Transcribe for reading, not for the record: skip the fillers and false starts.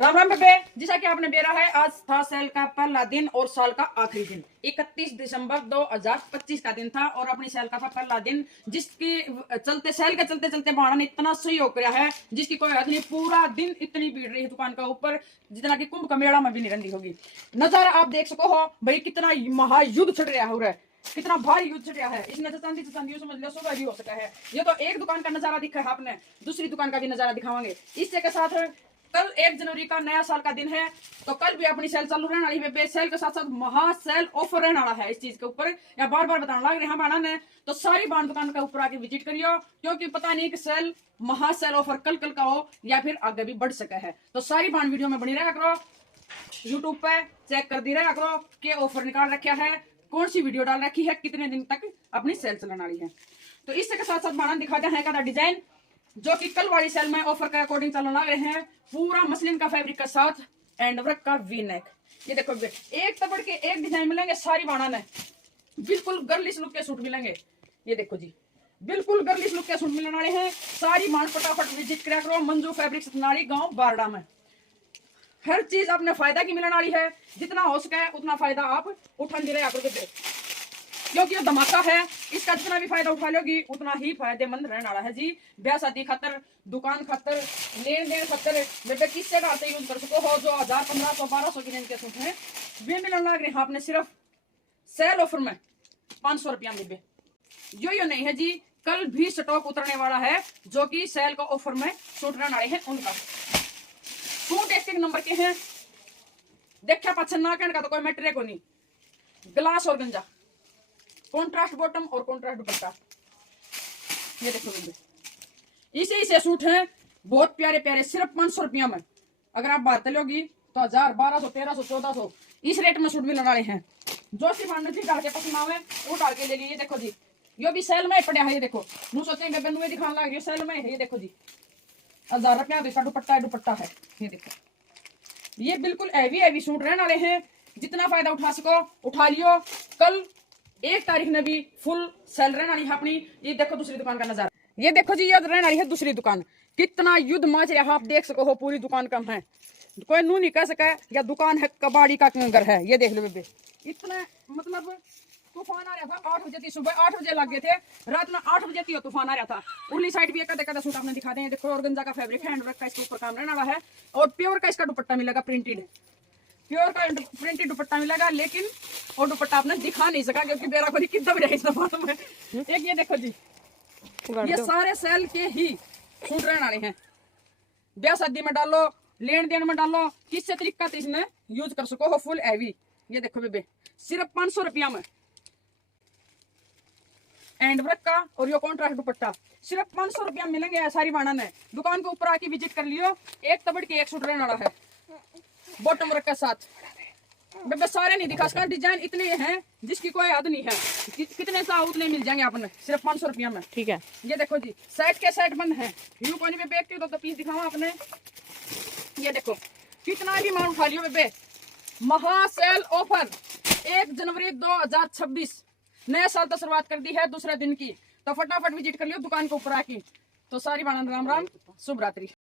राम राम बेबे। जैसा कि आपने बेरा है, आज था सेल का पहला दिन और साल का आखिरी दिन। 31 दिसंबर 2025 का दिन था और अपनी सेल का था पहला दिन, जिसकी चलते सेल के चलते चलते भाड़ा ने इतना सहयोग किया है जिसकी कोई हद नहीं। पूरा दिन इतनी भीड़ रही है दुकान के ऊपर जितना कि कुंभ का मेला में भी नहीं रही होगी। नजारा आप देख सको हो भाई, कितना महायुद्ध चल रहा है, कितना भारी युद्ध चल रहा है। इसमें चांदी समझ लो सुबह भी हो सका है। ये तो एक दुकान का नजारा दिखा है, आपने दूसरी दुकान का भी नजारा दिखावांगे। इससे के साथ कल 1 जनवरी का नया साल का दिन है, तो कल भी अपनी सेल चालू रहने वाली है। सेल के साथ साथ महा सेल ऑफर रहने वाला है। इस चीज के ऊपर या बार बार बताने लग रहे हैं बाणा ने, तो सारी बाण दुकान के ऊपर आके विजिट करियो, क्योंकि पता नहीं कि सेल महा सेल ऑफर कल का हो या फिर आगे भी बढ़ सका है। तो सारी बाण वीडियो में बनी रहा करो, यूट्यूब पे चेक कर दी रहा करो कि ऑफर निकाल रखा है, कौन सी वीडियो डाल रखी है, कितने दिन तक अपनी सेल चलने वाली है। तो इससे के साथ साथ बाणा दिखाते हैं का डिजाइन जो कि कल वाली सेल में ऑफर के अकॉर्डिंग चलने लग रहे हैं। पूरा मसलिन का फैब्रिक के साथ एंड वर्क का वी नेक। ये देखो एक तबड़ के एक डिजाइन मिलेंगे सारी बाणा में। बिल्कुल गर्लिश लुक के सूट मिलेंगे। ये देखो जी, बिल्कुल गर्लिश लुक के सूट मिलने वाले हैं। सारी बाण फटाफट विजिट करा करो। मंजू फैब्रिक सतनारी गांव बारडा में हर चीज अपने फायदा की मिलने वाली है। जितना हो सके उतना फायदा आप उठा दे रहे हैं, क्योंकि ये धमाका है। इसका जितना भी फायदा उठा लोगी उतना ही फायदेमंद रहने वाला है जी। ब्याह शादी खातर, दुकान खातर, लेन देन खातर बेटे किससे का यूज कर सको हो। जो 1000, 1500, 1200 की रेंज के सूट है वे मिलने लग रहे हैं आपने सिर्फ सेल ऑफर में 500 रुपया में। यो नहीं है जी, कल भी स्टॉक उतरने वाला है जो कि सेल का ऑफर में सूट रहने वाले हैं। उनका सूट एक नंबर के हैं। देखा पसंद ना कहने का तो कोई मैटर को नहीं। ग्लास और गंजा, कॉन्ट्रास्ट बॉटम और कॉन्ट्रास्ट दुपट्टा। ये देखो बंदे इसे सूट हैं बहुत प्यारे प्यारे, सिर्फ 500 रुपया में। अगर आप बात लोगी तो 1000, 1200, 1300, 1400 इस रेट में सूट मिलने वाले हैं। जो सी मान जी डाल के पसंद आवे वो डाल के ले लीजिए। देखो जी, यो भी सेल में पड़ा है। ये देखो नू सोचेंगे बेबे दिखाने लग रही है, सेल में है। ये देखो जी 1000 रुपया इसका दुपट्टा है। ये देखो, ये बिल्कुल हैवी सूट रहने वाले हैं। जितना फायदा उठा सको उठा लियो। कल 1 तारीख ने भी फुल सेल रहने वाली है अपनी। ये देखो दूसरी दुकान का नजारा। ये देखो जी, ये रहने वाली है दूसरी दुकान। कितना युद्ध मच रहा आप देख सको हो। पूरी दुकान कम है, कोई नू नहीं कह सका या दुकान है कबाड़ी का घर है। ये देख लो बेबे, इतना मतलब तूफान आ रहा था। 8 बजे थी, सुबह 8 बजे लग गए थे, रात में 8 बजे थी तूफान आ रहा था। उर्ली साइड भी एक सूट आपने दिखा दें। देखो ऑर्गेन्जा का फैब्रिक है, हैंडवर्क का इसके ऊपर काम रहने वाला है और प्योर का इसका दुपट्टा मिलेगा। प्योर का प्रिंटेड दुपट्टा मिलेगा, लेकिन वो दुपट्टा आपने दिखा नहीं सका क्योंकि बेरा कोई कितना भी में। एक ये देखो जी, ये सारे सेल के ही सूट रहने वाले हैं। ब्याह शादी में डालो, लेन देन में डालो, किससे तरीका से इसमें यूज कर सको हो। Full heavy. ये देखो बेबे, सिर्फ 500 रुपया में एंड वर्क का और यो कॉन्ट्रास्ट दुपट्टा सिर्फ 500 रुपया मिलेंगे। सारी बाणा ने दुकान के ऊपर आके विजिट कर लियो। एक तबड़ के एक सूट रहने वाला है बॉटम वर्क के साथ। बेबे सारे नहीं दिखा सकता, डिजाइन इतने हैं जिसकी कोई हद नहीं है। कितने सा उतने मिल जाएंगे आपने सिर्फ 500 रुपया में। ठीक है, ये देखो जी, सेट के सेट बंद है। यू कोई बेबे एक तो पीस दिखावा आपने। ये देखो कितना भी माल उठा लियो बेबे। महा सेल ऑफर 1 जनवरी 2026 नए साल तो शुरुआत कर दी है दूसरे दिन की। तो फटाफट विजिट कर लियो दुकान के ऊपर आके। तो सारी बाणा राम राम, शुभ रात्रि।